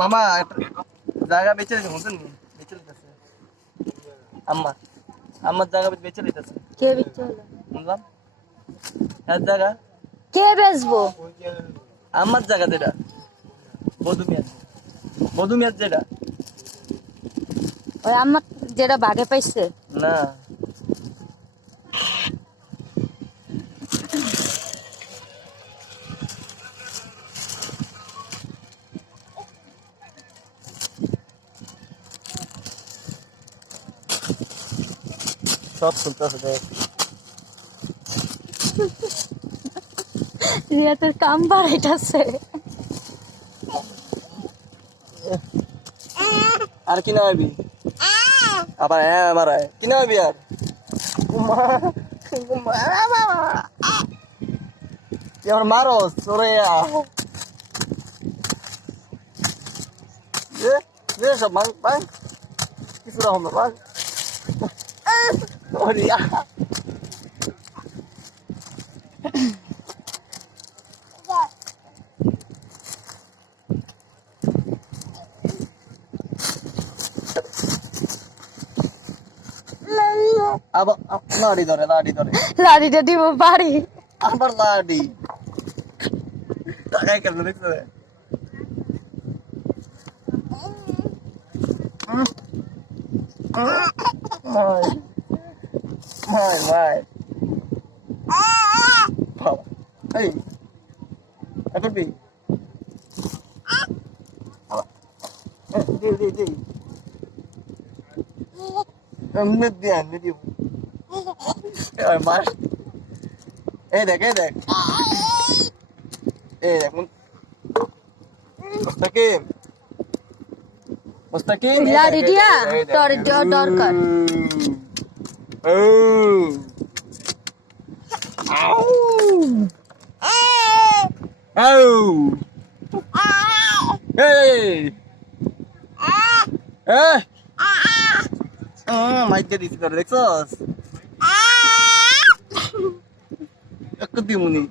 মামা জায়গা বেচে দিতে বুঝছেন বেচে দিতেছে আমার জায়গা বেচে দিতেছে কে বেচে হলো বুঝলাম হ্যাঁ জায়গা কে বেচবো আমার জায়গা যেটা মধুমিয়ার যেটা ওই আমার যেটা বাগে পাইছে না সব শুনতেছে দেখ রিয়া তোর কাম বাড়াইতাছে আর কি না হবি আবার হ্যাঁ আমার কি না হবি আর তুই আমার মারো সরে সব ভাঙ ভাঙ কিছু রকম না ভাঙ আবার লাড়ি ধরে লাড়িটা দিব বাড়ি আবার লাড়ি টাকায় কেন দেখছো মাই এই করবি এমনি দিব মাস এই দেখ মুস্তাকিম লাড়ি দিয়া তোর দরকার মাইকে দিছি তোর দেখছস একটু দিমুনি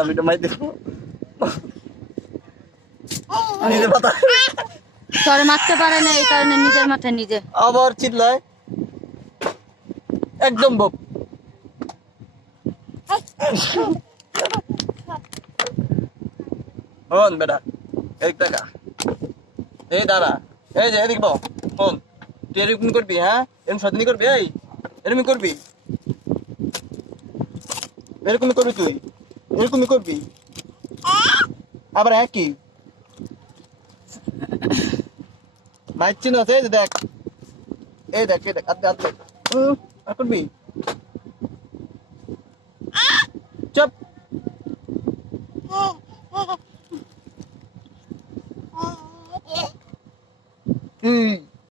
আমি তো মাই দেখো নিজের মাথা তোরে মারতে পারে না এই কারণে নিজের মাথায় নিজে আবার চিল্লায় একদম বক হন বেটা এক টাকা এই দাঁড়া এই যে এদিক বল হন তুই এরকম করবি হ্যাঁ এরকম সদিনী করবি এই এরকমই করবি তুই এরকমই করবি আবার একই মাইছি না এই দেখ আদে আর করবি চুপ